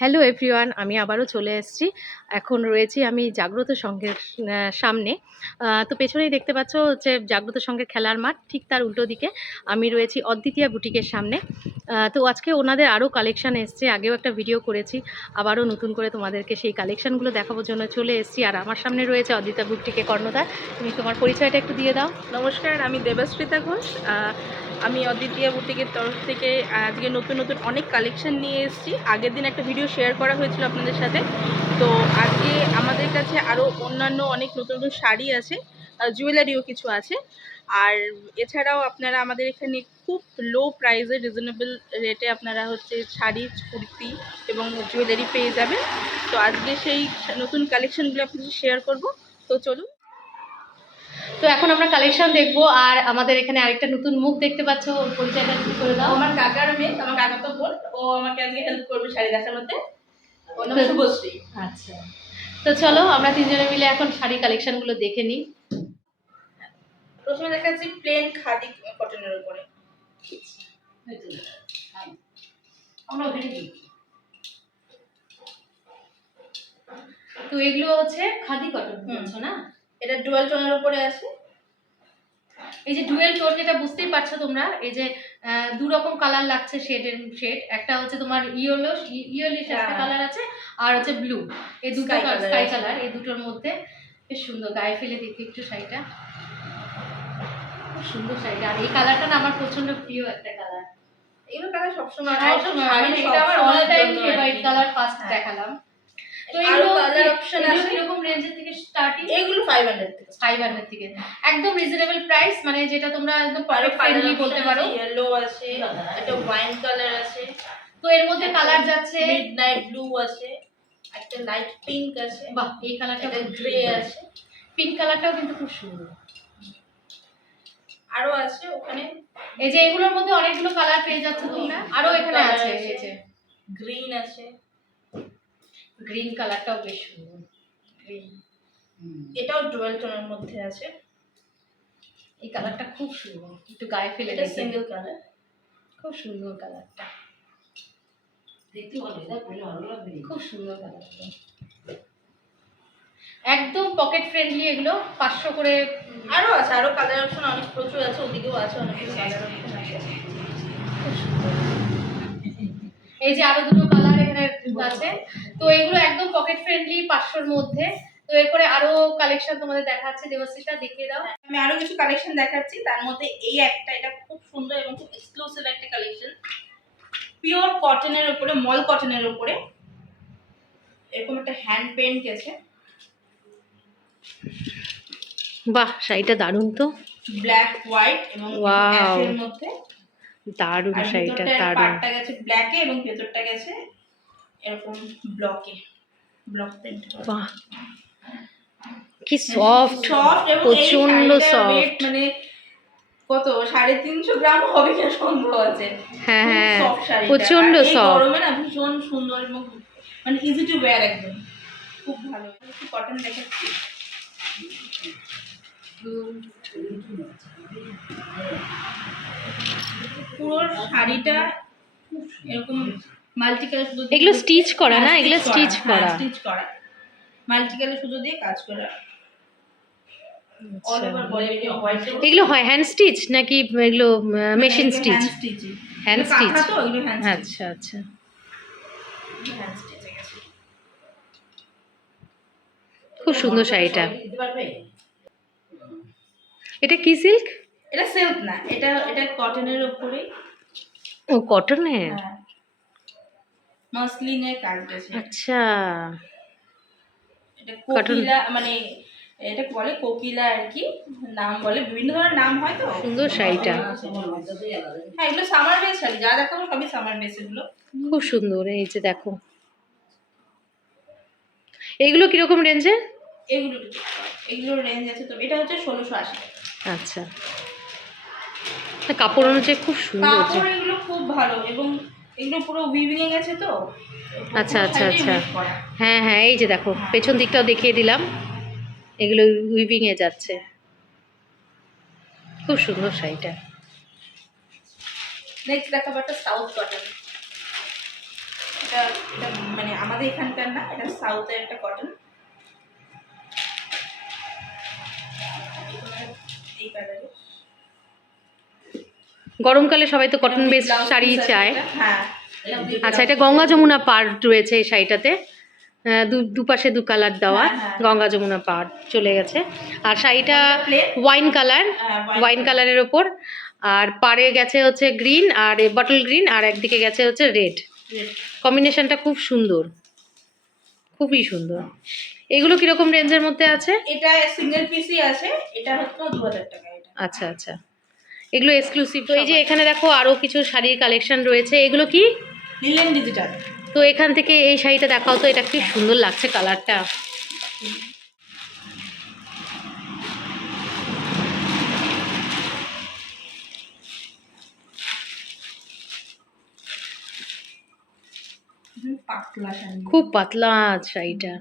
Hello everyone, আমি আবারও চলে এসেছি। এখন রয়েছি আমি জাগ্রত সংঘের সামনে। তো পেছনেই দেখতে পাচ্ছ হচ্ছে জাগ্রত সংঘের খেলার মাঠ, ঠিক তার উল্টো দিকে আমি রয়েছি অদ্বিতীয়া বুটিকের সামনে। তো আজকে ওনাদের আরও কালেকশান এসছে, আগেও একটা ভিডিও করেছি, আবারও নতুন করে তোমাদেরকে সেই কালেকশানগুলো দেখানোর জন্য চলে এসেছি। আর আমার সামনে রয়েছে অদ্বিতীয়া বুটিকের কর্ণধার। তুমি তোমার পরিচয়টা একটু দিয়ে দাও। নমস্কার, আমি দেবশ্রিতা ঘোষ। আমি অদ্বিতীয়া বুটিকের তরফ থেকে আজকে নতুন নতুন অনেক কালেকশন নিয়ে এসেছি। আগের দিন একটা ভিডিও শেয়ার করা হয়েছিল আপনাদের সাথে। তো আজকে আমাদের কাছে আরও অন্যান্য অনেক নতুন নতুন শাড়ি আছে, জুয়েলারিও কিছু আছে। আর এছাড়াও আপনারা আমাদের এখানে খুব লো প্রাইসে রিজনেবল রেটে আপনারা হচ্ছে শাড়ি, কুর্তি এবং জুয়েলারি পেয়ে যাবেন। তো আজকে সেই নতুন কালেকশনগুলো আপনাদের শেয়ার করব। তো চলুন। তো এখন আমরা কালেকশন দেখবো। আর আমাদের এখানে আরেকটা নতুন মুখ দেখতে পাচ্ছ, ওর পরিচয়টা একটু করে দাও। আমার কাকার মেয়ে, আমার কাকা তো বোন, ও আমাকে আজকে হেল্প করবে শাড়ি দেখানোতে। ওর নাম শুভশ্রী। আচ্ছা, তো চলো আমরা তিনজনে মিলে এখন শাড়ি কালেকশনগুলো দেখে নিই। প্রথমে দেখাচ্ছি প্লেন খাদি কটনের উপরে। তো এগুলো হচ্ছে খাদি কটন বলছো না? এটা ডুয়াল টোনের উপরে আছে। এই যে ডুয়েল টোন, যেটা বুঝতেই পারছো তোমরা, এই যে দু রকম কালার লাগছে, শেড, একটা হচ্ছে তোমার ইয়েলোইশ একটা কালার আছে, আর হচ্ছে ব্লু। এই দুটো স্কাই কালার, এই দুটোর মধ্যে বেশ সুন্দর। গায়ে ফেলে দেখি একটু শাড়িটা, খুব সুন্দর শাড়িটা। আর এই কালারটা না আমার প্রচন্ড প্রিয় একটা কালার। এগুলো কালার সবসময় এটা আমার all time favourite colour. First দেখালাম। তো এগুলো কালার অপশন আছে। কিরকম রেঞ্জের থেকে স্টার্টিং? এগুলো 500 থেকে। 500 থেকে একদম রিজনেবল প্রাইস, মানে যেটা তোমরা একদম পকেট ফ্রেন্ডলি বলতে পারো। ইয়েলো আছে, একটা ওয়াইন কালার আছে। তো এর মধ্যে কালার যাচ্ছে মিডনাইট ব্লু আছে, একটা লাইট পিঙ্ক আছে। বাহ, এই কালারটা গ্রে আছে। পিঙ্ক কালারটাও কিন্তু খুব সুন্দর। আরো আছে ওখানে, এই যে এগুলোর মধ্যে অনেকগুলো কালার পেয়ে যাচ্ছে তোমরা। আরো এখানে আছে, এই যে গ্রিন আছে, গ্রিন কালারটাও বেশ সুন্দর। এটাও ডুয়াল টোনের মধ্যে আছে। এই কালারটা খুব সুন্দর, একটু গায়ে ফেলে এটা সিঙ্গেল কালার, খুব সুন্দর কালারটা, দেখতে ভালো লাগবে, খুব সুন্দর কালারটা, একদম পকেট ফ্রেন্ডলি। এগুলো 500 করে। আরো আছে, আরো কালার অপশন অনেক প্রচুর আছে, ওদিকেও আছে অনেক কালার অপশন আছে। এই যে আরো দুটো কালার এখানে আছে। তো এগুলো একদম পকেট ফ্রেন্ডলি, 500-র মধ্যে। তো এরপরে আরো কালেকশন তোমাদের দেখাচ্ছে। দেবশ্রীটা দেখিয়ে দাও। আমি আরো কিছু কালেকশন দেখাচ্ছি, তার মধ্যে এই একটা, এটা খুব সুন্দর এবং খুব এক্সক্লুসিভ একটা কালেকশন। পিওর কটনের উপরে, মল কটনের উপরে এরকম একটা হ্যান্ড পেইন্ট আছে। বাহ, শাড়িটা দারুণ তো, ব্ল্যাক হোয়াইট এবং অ্যাশের মধ্যে। দারুণ শাড়িটা, দারুণ। পাটটা গেছে ব্ল্যাকে এবং ভেতরটা গেছে এরকম ব্লকে, ব্লক প্রিন্ট। বাহ, কি সফট, প্রচন্ড সফট। মানে কত 350 গ্রাম হবে কিনা সন্দেহ আছে। হ্যাঁ হ্যাঁ, প্রচন্ড সফট। গরমে না ভীষণ সুন্দর এবং মানে ইজি টু ওয়্যার, একদম খুব ভালো। একটু কটন দেখাচ্ছি। পুরো শাড়িটা এরকম মাল্টি কালার সুতো, এগুলো স্টিচ করা না? এগুলো স্টিচ করা, স্টিচ করা মাল্টি কালার সুতো দিয়ে কাজ করা। All over body white. এগুলো হয় হ্যান্ড স্টিচ নাকি এগুলো মেশিন স্টিচ? Hand stitch. তো এগুলো হ্যান্ড স্টিচ। আচ্ছা আচ্ছা, হ্যান্ড স্টিচ আছে। খুব সুন্দর শাড়িটা। এটা কি সিল্ক? এটা সিল্ক না, এটা কটনের উপরে। ও, কটনের। মাসলিনের কাজ আছে। আচ্ছা, এটা কোকিলা, মানে এটা বলে কোকিলা আর কি, নাম বলে, বিভিন্ন ধরনের নাম হয়। তো সুন্দর শাড়িটা। হ্যাঁ, এগুলো সামার বেস শাড়ি, যা দেখাবো সবই সামার বেস। এগুলো খুব সুন্দর। এই যে দেখো, এগুলো কিরকম রেঞ্জে? এগুলোর রেঞ্জ আছে, তো এটা হচ্ছে 1680। আচ্ছা, কাপড় অনুযায়ী খুব সুন্দর। কাপড় এগুলো খুব ভালো এবং এগুলো পুরো উইভিং এ গেছে তো। আচ্ছা আচ্ছা আচ্ছা, হ্যাঁ হ্যাঁ, এই যে দেখো পেছন দিকটাও দেখিয়ে দিলাম, এগুলো উইভিং এ যাচ্ছে। খুব সুন্দর শাড়িটা। নেক্সট দেখাবো একটা সাউথ কটন। এটা এটা মানে আমাদের এখানকার না, এটা সাউথের একটা কটন। এই কালারের গরমকালে সবাই তো কটন বেস শাড়ি চায়। হ্যাঁ। আচ্ছা, এটা গঙ্গা যমুনা পাড় রয়েছে এই শাড়িটাতে, দুপাশে দু কালার দেওয়া, হ্যাঁ, হ্যাঁ। গঙ্গা যমুনা পাড় চলে গেছে। আর শাড়িটা plain। ওয়াইন কালার, হ্যাঁ, ওয়াইন কালারের ওপর, আর পাড়ে গেছে হচ্ছে গ্রিন আর বটল গ্রিন, আর একদিকে গেছে হচ্ছে রেড। কম্বিনেশনটা খুব সুন্দর, খুবই সুন্দর। এগুলো কিরকম রেঞ্জের মধ্যে আছে? এটা সিঙ্গেল পিসই আছে, এটা হচ্ছে 2000 টাকা এটা। আচ্ছা আচ্ছা, এগুলো এক্সক্লুসিভ। তো এই যে এখানে দেখো আরো কিছু শাড়ির কালেকশন রয়েছে, এগুলো কি? Linen digital. তো এখান থেকে এই শাড়িটা দেখাও তো, এটা কি সুন্দর লাগছে কালারটা। পাতলা শাড়ি, খুব পাতলা শাড়িটা,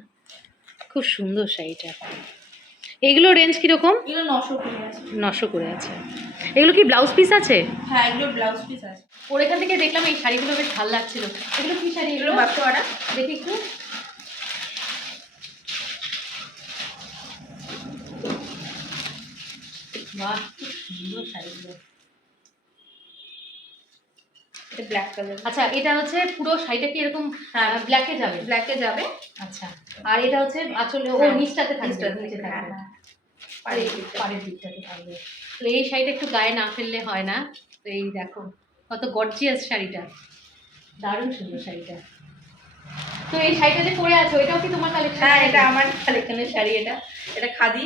খুব সুন্দর শাড়িটা। এগুলো রেঞ্জ কিরকম? এগুলো 900 করে আছে। 900 করে আছে। এগুলো কি ব্লাউজ পিস আছে? হ্যাঁ, এগুলো ব্লাউজ পিস আছে। ওর এখান থেকে দেখলাম এই শাড়িগুলো বেশ ভালো লাগছিল। এগুলো কি শাড়ি? এগুলো বাচ্চারা, দেখি একটু। বাহ, খুব সুন্দর শাড়িগুলো। এটা ব্ল্যাক কালার। আচ্ছা, এটা হচ্ছে পুরো শাড়িটা কি এরকম হ্যাঁ, ব্ল্যাকে যাবে? ব্ল্যাকে যাবে। আচ্ছা, আর এটা হচ্ছে আসলে ও হ্যাঁ, নিচটাতে থাকবে, নিচটাতে, নিচে হ্যাঁ, থাকবে, হ্যাঁ। পাড়ের দিকটাতে থাকবে। তো এই শাড়িটা একটু গায়ে না ফেললে হয় না। তো এই দেখো কত গর্জিয়াস শাড়িটা, দারুণ সুন্দর শাড়িটা। তো এই শাড়িটা যে পরে আছো, এটাও কি তোমার কালেকশন? হ্যাঁ, এটা আমার কালেকশনের শাড়ি। এটা এটা খাদি।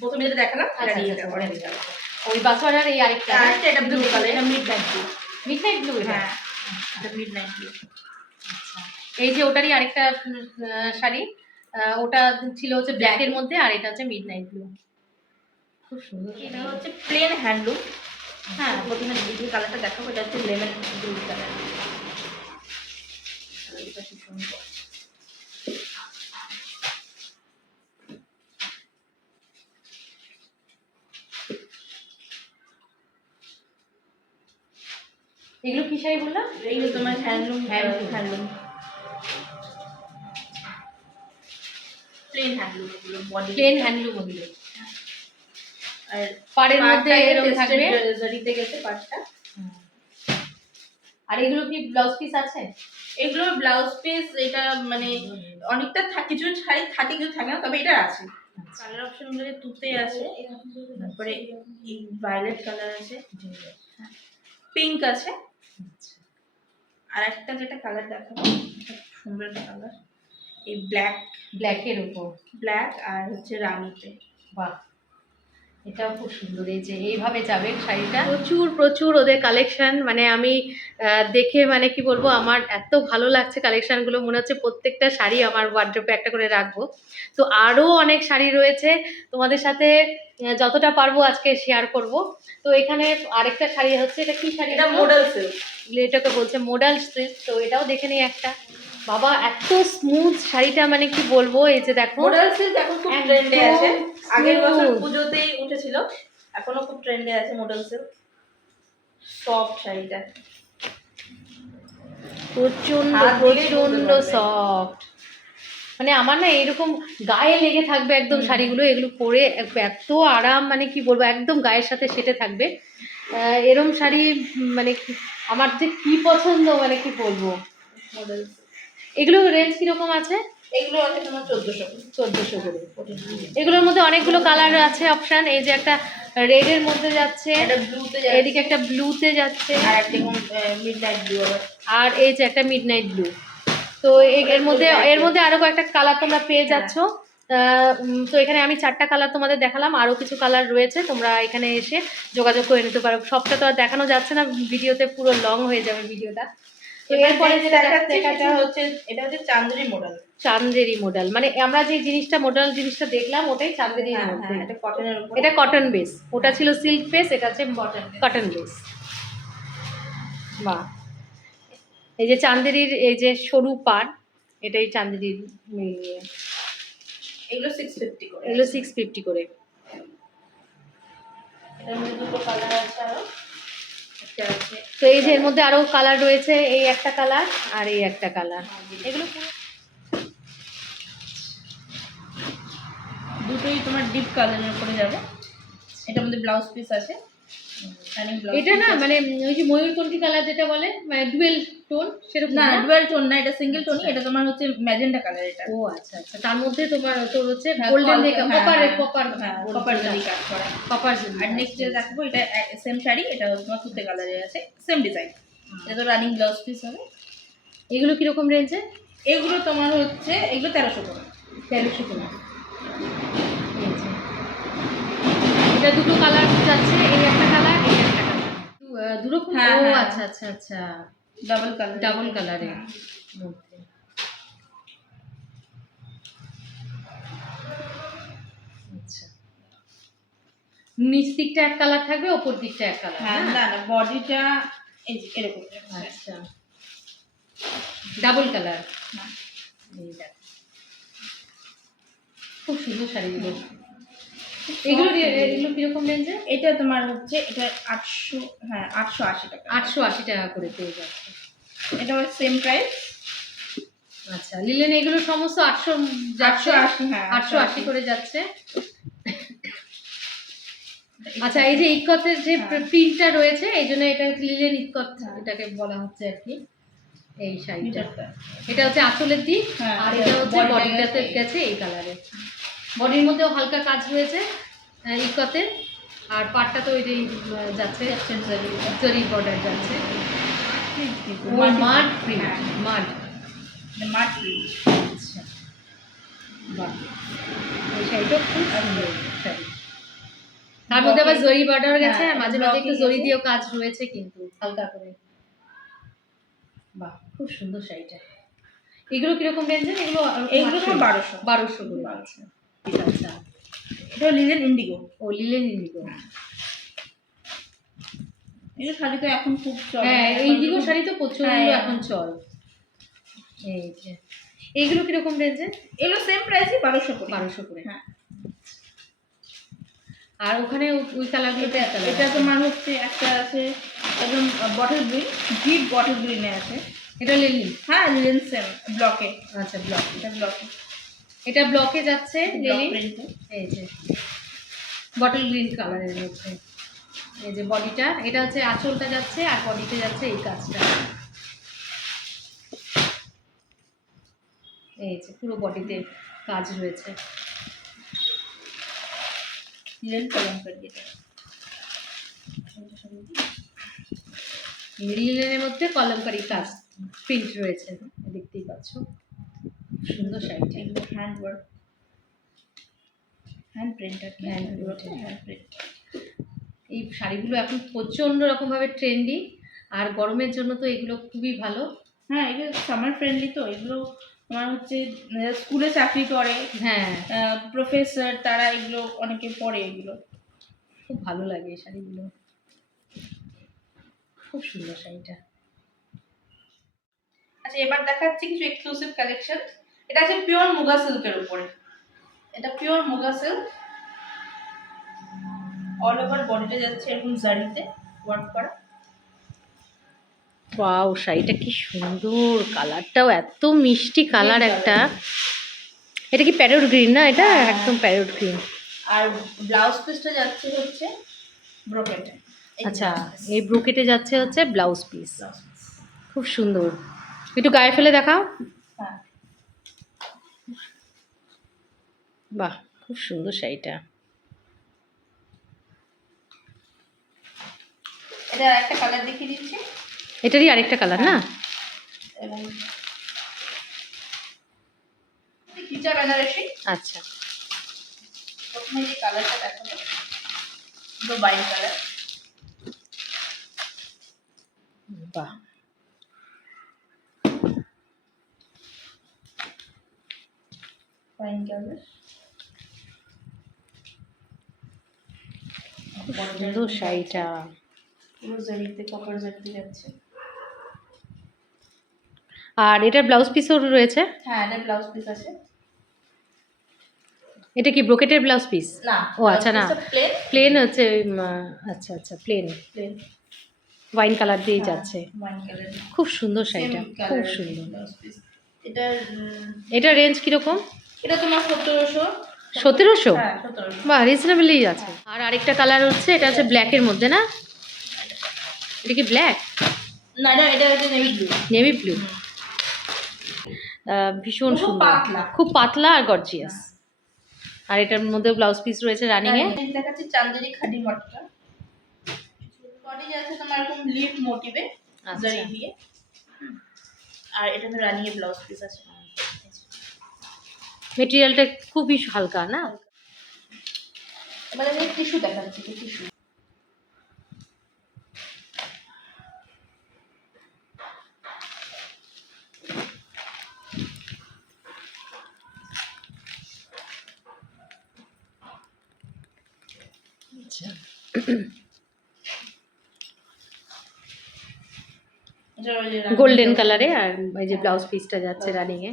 প্রথমে যেটা দেখালাম আচ্ছা, শাড়ি, আচ্ছা, এটা আচ্ছা, অরেঞ্জ আচ্ছা। কালার। ওই বাসওয়ালার এই আরেকটা, আরেকটা এটা ব্লু কালার, এটা মিডনাইট ব্লু। Midnight blue. হ্যাঁ, এটা মিডনাইট ব্লু। আচ্ছা, এই যে ওটারই আরেকটা শাড়ি, ওটা ছিল হচ্ছে ব্ল্যাকের মধ্যে, আর এটা হচ্ছে মিডনাইট ব্লু। খুব সুন্দর। এটা হচ্ছে প্লেন হ্যান্ডলুম। হ্যাঁ, প্রথমে যে কালারটা দেখাবো এটা হচ্ছে লেমন ব্লু কালার। এটা খুব সুন্দর। এগুলো কি শাড়ি বললাম? এইগুলো তোমার হ্যান্ডলুম। হ্যান্ডলুম প্লেন হ্যান্ডলুম, এগুলো বডি প্লেন হ্যান্ডলুম ওগুলো। আর পাড়ের মধ্যে এরকম থাকবে। জরিতে গেছে পাটটা। আর এগুলো কি ব্লাউজ পিস আছে? এগুলো ব্লাউজ পিস, এটা মানে অনেকটা কিছু শাড়ি থাকে, কিছু থাকে না, তবে এটা আছে। কালার অপশন গুলো তুতে আছে, তারপরে ভায়োলেট কালার আছে, পিঙ্ক আছে, আর একটা যেটা কালার দেখাবো সুন্দর একটা কালার, এই ব্ল্যাকের উপর, ব্ল্যাক আর হচ্ছে রানীতে। বাহ, এটাও খুব সুন্দর। এই যে এইভাবে যাবে শাড়িটা, প্রচুর প্রচুর ওদের কালেকশন। মানে আমি দেখে মানে কি বলবো, আমার এত ভালো লাগছে কালেকশনগুলো, মনে হচ্ছে প্রত্যেকটা শাড়ি আমার ওয়ার্ড্রোবে একটা করে রাখবো। তো আরও অনেক শাড়ি রয়েছে, তোমাদের সাথে যতটা পারবো আজকে শেয়ার করব। তো এখানে আরেকটা শাড়ি হচ্ছে, এটা কি শাড়ি? এটা মডেল সিল্ক। এটাকে বলছে মডেল সিল্ক। তো এটাও দেখে নিই একটা। বাবা, এত স্মুথ শাড়িটা, মানে কি বলবো। এই যে দেখো, মডেল সিল্ক এখন খুব ট্রেন্ডে আছে। আগের বছর পুজোতেই উঠেছিল, এখনো খুব ট্রেন্ডে আছে মডেল সিল্ক। সফট শাড়িটা প্রচন্ড প্রচন্ড সফট। মানে আমার না এরকম গায়ে লেগে থাকবে একদম শাড়িগুলো, এগুলো পরে এত আরাম, মানে কি বলবো, একদম গায়ের সাথে সেটে থাকবে। এরম শাড়ি মানে আমার যে কি পছন্দ, মানে কি বলবো। মডেল। এগুলো রেঞ্জ কিরকম আছে? এগুলো আছে তোমার 1400 করে। এগুলোর মধ্যে অনেকগুলো কালার আছে অপশন। এই যে একটা রেডের মধ্যে যাচ্ছে, এদিকে একটা ব্লুতে যাচ্ছে, আর একটা মিডনাইট ব্লু, আর এই যে একটা মিডনাইট ব্লু। তো এর মধ্যে আরো কয়েকটা কালার তোমরা পেয়ে যাচ্ছ। তো এখানে আমি 4টা কালার তোমাদের দেখালাম, আরো কিছু কালার রয়েছে, তোমরা এখানে এসে যোগাযোগ করে নিতে পারো। সবটা তো আর দেখানো যাচ্ছে না ভিডিওতে, পুরো লং হয়ে যাবে ভিডিওটা। তো এরপরে যেটা হচ্ছে, এটা হচ্ছে চান্দেরি মডেল। চান্দেরি মডেল, মানে আমরা যে জিনিসটা মডেল জিনিসটা দেখলাম ওটাই চান্দেরি মধ্যে। এটা কটনের উপর, এটা কটন বেস, ওটা ছিল সিল্ক বেস, এটা হচ্ছে কটন বেস। বাহ, এই যে চান্দেরির এই যে সরু পাড়, এটাই চান্দেরির মিলিয়ে। এগুলো 650 করে। এগুলো 650 করে। এটার মধ্যে দুটো কালার আছে, আরো এটা আছে। তো এই যে এর মধ্যে আরো কালার রয়েছে, এই একটা কালার আর এই একটা কালার, এগুলো পুরো দুটোই তোমার ডিপ কালারের উপরে যাবে। এটার মধ্যে ব্লাউজ পিস আছে, রানিং ব্লাউজ। এটা না মানে ওই যে ময়ূরকণ্ঠী কালার যেটা বলে, মানে ডুয়েল টোন সেরকম না, না? ডুয়াল টোন না, এটা সিঙ্গেল টোনই। এটা তোমার হচ্ছে ম্যাজেন্টা কালার। এটা ও আচ্ছা আচ্ছা, তার মধ্যে তোমার তোর হচ্ছে হ্যাঁ, গোল্ডেন দিয়ে হ্যাঁ, কপার হ্যাঁ, কপার হ্যাঁ, কপার জারি কাজ করা। কপার। আর নেক্সট যেটা দেখাবো, এটা সেম শাড়ি, এটা তোমার তুতে কালারে আছে, সেম ডিজাইন। এটা তো রানিং ব্লাউজ পিস হবে। এগুলো কিরকম রেঞ্জে? এগুলো তোমার হচ্ছে, এগুলো 1300 করে। 1300 করে। এই যে। এটা দুটো কালার যাচ্ছে, এই একটা কালার, এই একটা কালার, দুরকম। হ্যাঁ, ও হ্যাঁ। আচ্ছা আচ্ছা আচ্ছা, ডাবল কালার, ডাবল কালারের মধ্যে। আচ্ছা, নিচ দিকটা এক কালার থাকবে, ওপর দিকটা এক কালার। হ্যাঁ, না না, বডিটা এই যে এরকম। আচ্ছা, ডাবল কালার। হ্যাঁ। এই দেখ, খুব সুন্দর শাড়িগুলো। এগুলো এগুলো কিরকম রেঞ্জে? এটা তোমার হচ্ছে, এটা 800, হ্যাঁ 880 টাকা। 880 টাকা করে পেয়ে যাচ্ছে। এটা সেম প্রাইস। আচ্ছা, লিলেন এগুলো সমস্ত 800 যাচ্ছে, 880, হ্যাঁ 880 করে যাচ্ছে। আচ্ছা, এই যে ইকতের যে প্রিন্টটা রয়েছে, এই জন্য এটা লিলেন ইকত এটাকে বলা হচ্ছে আর কি। এই শাড়িটা, এটা হচ্ছে আঁচলের দিক, হ্যাঁ, আর এটা হচ্ছে বডিটাতে গেছে এই কালারে। বডির মধ্যেও হালকা কাজ রয়েছে ইকতের, আর পাটটা তো ওইটাই যাচ্ছে, জরি বর্ডার যাচ্ছে। মাড প্রিন্ট, মাড মাড। আচ্ছা, বাহ, এই শাড়িটা খুব সুন্দর শাড়ি। তার মধ্যে আবার জরি বর্ডার গেছে, আর মাঝে মাঝে একটু জরি দিয়েও কাজ রয়েছে কিন্তু হালকা করে। বাহ, খুব সুন্দর শাড়িটা। এগুলো কিরকম রেঞ্জে? এগুলো এগুলো তোমার 1200 করে। 1200। আচ্ছা, এটা লিলেন ইন্ডিগো। ও লিলেন ইন্ডিগো। এই শাড়ি তো এখন খুব চল। হ্যাঁ, এই ইন্ডিগো শাড়ি তো প্রচন্ড এখন চল। এই যে এইগুলো কিরকম রেঞ্জে? এগুলো সেম প্রাইসই, 1200 করে। 1200 করে। হ্যাঁ। আর ওখানে ওই কালারগুলো, এটা তোমার হচ্ছে একটা আছে একদম বটল গ্রিন, ডিপ বটল গ্রিনে আছে। এটা লিলিন? হ্যাঁ, লিলেন সেম ব্লকে। আচ্ছা, ব্লক। এটা ব্লকে, এটা ব্লকে যাচ্ছে লিলিন। প্রিন্টে। এই যে বটল গ্রিন কালারের মধ্যে। এই যে বডিটা, এটা হচ্ছে আঁচলটা যাচ্ছে, আর বডিতে যাচ্ছে এই কাজটা। এই যে পুরো বডিতে কাজ রয়েছে। লিলেন কলমকারি। এটা লিলেনের মধ্যে কলমকারি কাজ প্রিন্ট রয়েছে, দেখতেই পাচ্ছ। সুন্দর শাড়িটা। এগুলো হ্যান্ড ওয়ার্ক, হ্যান্ড প্রিন্ট আর হ্যান্ড হ্যান্ড প্রিন্ট। এই শাড়িগুলো এখন প্রচণ্ড রকমভাবে ট্রেন্ডি, আর গরমের জন্য তো এগুলো খুবই ভালো। হ্যাঁ, এগুলো সামার ফ্রেন্ডলি। তো এগুলো তোমার হচ্ছে স্কুলে চাকরি করে, হ্যাঁ, প্রফেসর, তারা এগুলো অনেকে পরে। এগুলো খুব ভালো লাগে এই শাড়িগুলো, খুব সুন্দর শাড়িটা। আচ্ছা, এবার দেখাচ্ছি কিছু এক্সক্লুসিভ কালেকশন। এটা আছে পিওর মুগা সিল্কের উপরে। এটা pure muga silk, all over বডিতে যাচ্ছে এরকম জারিতে ওয়ার্ক করা। ওয়াও, শাড়িটা কি সুন্দর, কালারটাও এত মিষ্টি কালার একটা। এটা কি প্যারোট গ্রিন না? এটা একদম প্যারোট গ্রিন। আর ব্লাউজ পিসটা যাচ্ছে হচ্ছে ব্রোকেটে। আচ্ছা, এই ব্রোকেটে যাচ্ছে হচ্ছে ব্লাউজ পিস। খুব সুন্দর, একটু গায়ে ফেলে দেখাও। হ্যাঁ, বাহ, খুব সুন্দর শাড়িটা। এটা একটা কালার দেখিয়ে দিচ্ছি। এটারই আরেকটা কালার না? এবং কিচা বেনারসি। আচ্ছা, প্রথমে যে কালারটা দেখাবো, পুরো বাইন কালার। বাহ, বাইন কালার, সুন্দর শাড়িটা। পুরো জারিতে, কপার জারিতে যাচ্ছে। আর এটার ব্লাউজ পিসও রয়েছে? হ্যাঁ, এটা ব্লাউজ পিস আছে। এটা কি ব্রোকেটের ব্লাউজ পিস? না, ও আচ্ছা, না প্লেন। প্লেন হচ্ছে। আচ্ছা আচ্ছা, প্লেন। প্লেন। ওয়াইন কালার দিয়েই যাচ্ছে। ওয়াইন কালার, খুব সুন্দর শাড়িটা, খুব কালার সুন্দর। Blouse piece. এটার এটা রেঞ্জ কিরকম? এটা তোমার 1700। 1700? হ্যাঁ 1700। বাহ, রিজনেবলই আছে। আর আরেকটা কালার হচ্ছে, এটা হচ্ছে ব্ল্যাকের মধ্যে না? এটা কি ব্ল্যাক? না না, এটা হচ্ছে নেভি ব্লু। Navy blue. ভীষণ খুব সুন্দর, পাতলা। খুব পাতলা আর গর্জিয়াস। আর এটার মধ্যে ব্লাউজ পিস রয়েছে রানিং এ। দেখাচ্ছি চান্দেরি খাদি মটকা। বডি আছে তোমার এরকম লিফ মোটিভে জরি দিয়ে। আর এটা তো রানিং এ ব্লাউজ পিস আছে। মেটেরিয়ালটা খুবই হালকা না? এবার আমি টিস্যু দেখাচ্ছি, টিস্যু। আচ্ছা, গোল্ডেন কালারে। আর এই যে ব্লাউজ পিসটা যাচ্ছে রানিং এ।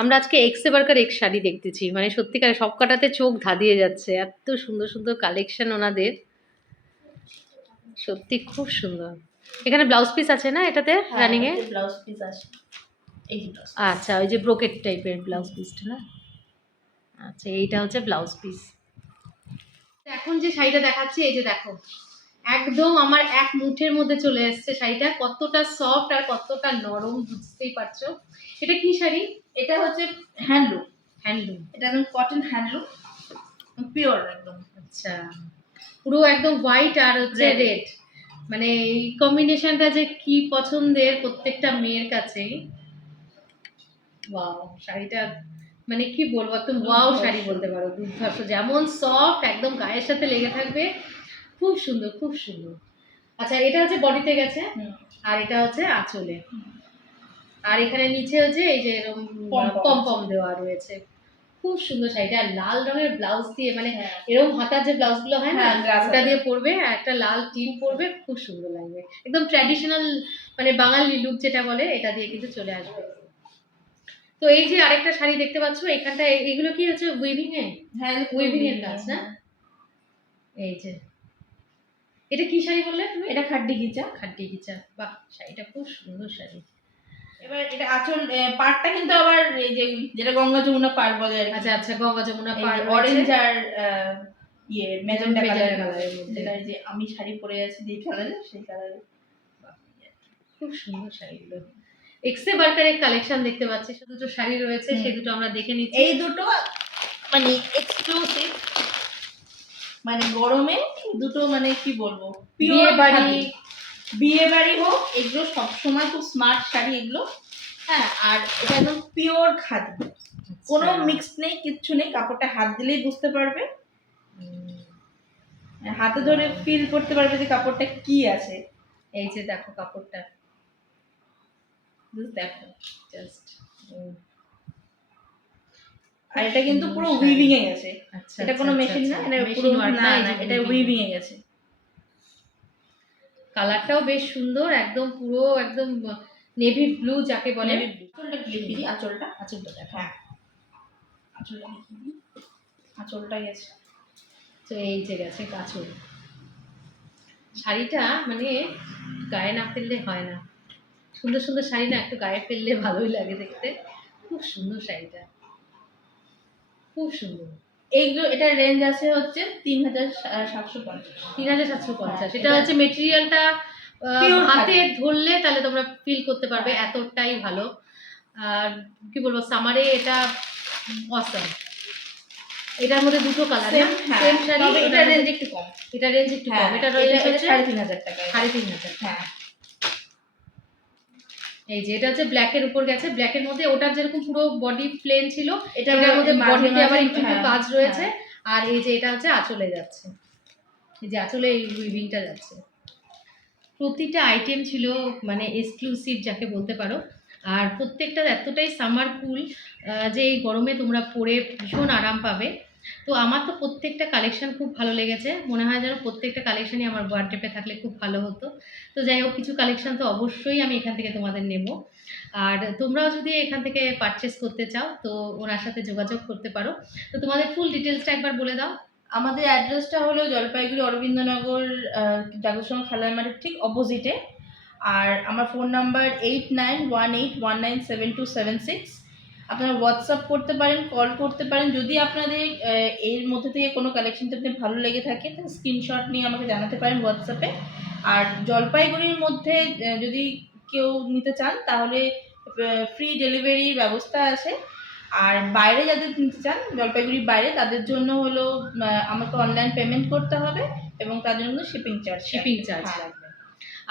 আমরা আজকে এক্সে বার্কার এক্স শাড়ি দেখতেছি, মানে সত্যিকার সব কটাতে চোখ ধাঁধিয়ে যাচ্ছে, এত সুন্দর সুন্দর কালেকশন ওনাদের, সত্যি খুব সুন্দর। এখানে ব্লাউজ পিস আছে না এটাতে রানিং এ? ব্লাউজ পিস আছে এই যে ব্লাউজ। আচ্ছা, ওই যে ব্রোকেট টাইপের ব্লাউজ পিসটা না? আচ্ছা, এইটা হচ্ছে ব্লাউজ পিস। এখন যে শাড়িটা দেখাচ্ছি, এই যে দেখো, একদম আমার এক মুঠের মধ্যে চলে এসেছে শাড়িটা। কতটা সফট আর কতটা নরম বুঝতেই পারছো। এটা কি শাড়ি? এটা হচ্ছে হ্যান্ডলুম। হ্যান্ডলুম। এটা একদম কটন হ্যান্ডলুম, পিওর একদম। আচ্ছা, পুরো একদম হোয়াইট আর হচ্ছে Red. রেড, মানে এই কম্বিনেশনটা যে কি পছন্দের প্রত্যেকটা মেয়ের কাছেই। ওয়াও, শাড়িটা মানে কি বলবো, একদম ওয়াও শাড়ি বলতে পারো, দুর্ধর্ষ। যেমন সফট, একদম গায়ের সাথে লেগে থাকবে, খুব সুন্দর, খুব সুন্দর। আচ্ছা, এটা হচ্ছে বডিতে গেছে, আর এটা হচ্ছে আঁচলে। আর এখানে নিচে হচ্ছে এই যে এরকম পম পম দেওয়া রয়েছে। খুব সুন্দর শাড়িটা, আর লাল রঙের ব্লাউজ দিয়ে, মানে এরকম হাতার যে ব্লাউজ গুলো হয় না, ওটা দিয়ে পরবে, আর একটা লাল টিন পরবে, খুব সুন্দর লাগবে। একদম ট্র্যাডিশনাল, মানে বাঙালি লুক যেটা বলে, এটা দিয়ে কিন্তু চলে আসবে। তো এই যে আরেকটা শাড়ি দেখতে পাচ্ছ এখানটা, এগুলো কি হচ্ছে উইভিং এ? হ্যাঁ, উইভিং এর কাজ না? এই যে এটা কি শাড়ি বললে তুমি? এটা খাড্ডি গিচা। খাড্ডি গিচা। বাহ, শাড়িটা খুব সুন্দর শাড়ি। এবার এটা আঁচল পাড়টা কিন্তু আবার এই যে যেটা গঙ্গা যমুনা পাড় বলে আর কি। আচ্ছা আচ্ছা, গঙ্গা যমুনা পাড়, অরেঞ্জ আর ইয়ে ম্যাজেন্টা কালারের মধ্যে, যেটা যে আমি শাড়ি পরে আছি যে কালারে, সেই কালারে। খুব সুন্দর শাড়িগুলো। এক্সে বার্কারের কালেকশন দেখতে পাচ্ছি, শুধু দুটো শাড়ি রয়েছে, সেই দুটো আমরা দেখে নিচ্ছি। এই দুটো মানে এক্সক্লুসিভ, মানে গরমে দুটো, মানে কি বলবো, বিয়ে বাড়ি, বিয়ে বাড়ি হোক, এগুলো সবসময় খুব স্মার্ট শাড়ি এগুলো। হ্যাঁ, আর এটা একদম পিওর খাদি, কোনো মিক্স নেই, কিচ্ছু নেই। কাপড়টা হাত দিলেই বুঝতে পারবে, হাতে ধরে ফিল করতে পারবে যে কাপড়টা কি আছে। এই যে দেখো কাপড়টা, দেখো জাস্ট। আর এটা কিন্তু পুরো উইভিং এ গেছে। আচ্ছা, এটা কোনো মেশিন না, এটা পুরো না, এটা উইভিং এ গেছে। কালারটাও বেশ সুন্দর, একদম পুরো একদম নেভি ব্লু যাকে বলে। আঁচলটা লিখি দিই, আঁচলটা দেখো। হ্যাঁ, আঁচলটা লিখি দিই, আঁচলটা গেছে। তো এই যে গেছে কাঁচল। শাড়িটা মানে গায়ে না ফেললে হয় না, সুন্দর সুন্দর শাড়ি না একটু গায়ে ফেললে ভালোই লাগে দেখতে। খুব সুন্দর শাড়িটা, খুব সুন্দর। এইগুলো এটার রেঞ্জ আছে হচ্ছে 3750। 3750। এটা হচ্ছে মেটেরিয়ালটা হাতে ধরলে তাহলে তোমরা ফিল করতে পারবে, এতটাই ভালো। আর কি বলবো, সামারে এটা অসাম। এটার মধ্যে দুটো কালার, সেম শাড়ি, এটা রেঞ্জ একটু কম। এটা রেঞ্জ একটু কম, এটা রেঞ্জ হচ্ছে 3500 টাকা। 3500। হ্যাঁ, এই যে এটা হচ্ছে ব্ল্যাকের উপর গেছে, ব্ল্যাকের মধ্যে ওটার যেরকম পুরো বডি প্লেন ছিল, এটার মধ্যে বডিতে আবার একটু কাজ রয়েছে। হ্যাঁ। আর এই যে এটা হচ্ছে আঁচলে যাচ্ছে, এই যে আঁচলে এই উইভিংটা যাচ্ছে। প্রতিটা আইটেম ছিল মানে এক্সক্লুসিভ যাকে বলতে পারো। আর প্রত্যেকটা এতটাই সামার কুল যে এই গরমে তোমরা পরে ভীষণ আরাম পাবে। তো আমার তো প্রত্যেকটা কালেকশন খুব ভালো লেগেছে, মনে হয় যেন প্রত্যেকটা কালেকশনই আমার ওয়ার্ড্রপে থাকলে খুব ভালো হতো। তো যাই হোক, কিছু কালেকশন তো অবশ্যই আমি এখান থেকে তোমাদের নেব। আর তোমরাও যদি এখান থেকে পারচেস করতে চাও তো ওনার সাথে যোগাযোগ করতে পারো। তো তোমাদের ফুল ডিটেলসটা একবার বলে দাও। আমাদের অ্যাড্রেসটা হলো জলপাইগুড়ি অরবিন্দনগর জাগরণ সংঘ খেলার মাঠের ঠিক অপোজিটে। আর আমার ফোন নাম্বার 8918197276। আপনারা হোয়াটসঅ্যাপ করতে পারেন, কল করতে পারেন। যদি আপনাদের এর মধ্যে থেকে কোনো কালেকশনটা আপনাদের ভালো লেগে থাকে তাহলে স্ক্রিনশট নিয়ে আমাকে জানাতে পারেন হোয়াটসঅ্যাপে। আর জলপাইগুড়ির মধ্যে যদি কেউ নিতে চান তাহলে ফ্রি ডেলিভারির ব্যবস্থা আছে। আর বাইরে যাদের নিতে চান জলপাইগুড়ির বাইরে তাদের জন্য হলো আমাকে অনলাইন পেমেন্ট করতে হবে এবং তাদের জন্য শিপিং চার্জ লাগবে।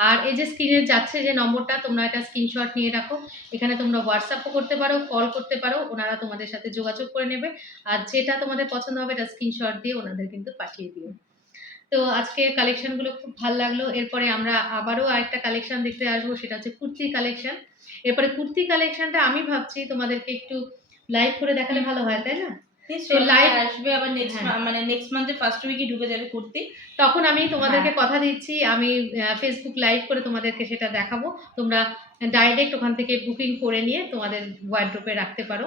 আর এই যে স্ক্রিনে যাচ্ছে যে নম্বরটা, তোমরা এটা স্ক্রিনশট নিয়ে রাখো। এখানে তোমরা হোয়াটসঅ্যাপও করতে পারো, কল করতে পারো, ওনারা তোমাদের সাথে যোগাযোগ করে নেবে। আর যেটা তোমাদের পছন্দ হবে এটা স্ক্রিনশট দিয়ে ওনাদের কিন্তু পাঠিয়ে দিও। তো আজকে কালেকশনগুলো খুব ভালো লাগলো। এরপরে আমরা আবারও আরেকটা কালেকশন দেখতে আসবো, সেটা হচ্ছে কুর্তি কালেকশন। এরপরে কুর্তি কালেকশনটা আমি ভাবছি তোমাদেরকে একটু লাইভ করে দেখালে ভালো হয়, তাই না? তো লাইভ আসবে আবার নেক্সট মান্থে ফার্স্ট উইকে ঢুকে যাবে কুর্তি। তখন আমি তোমাদেরকে কথা দিচ্ছি, আমি ফেসবুক লাইভ করে তোমাদেরকে সেটা দেখাবো। তোমরা ডাইরেক্ট ওখান থেকে বুকিং করে নিয়ে তোমাদের ওয়ার্ড্রোপে রাখতে পারো।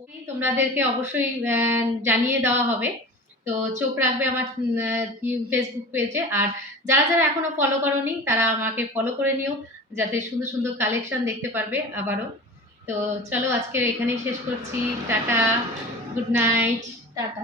ওই তোমাদেরকে অবশ্যই জানিয়ে দেওয়া হবে। তো চোখ রাখবে আমার ফেসবুক পেজে। আর যারা যারা এখনো ফলো করোনি তারা আমাকে ফলো করে নিও, যাতে সুন্দর সুন্দর কালেকশন দেখতে পারবে আবারও। তো চলো আজকে এখানেই শেষ করছি। Tata, good night. টাটা।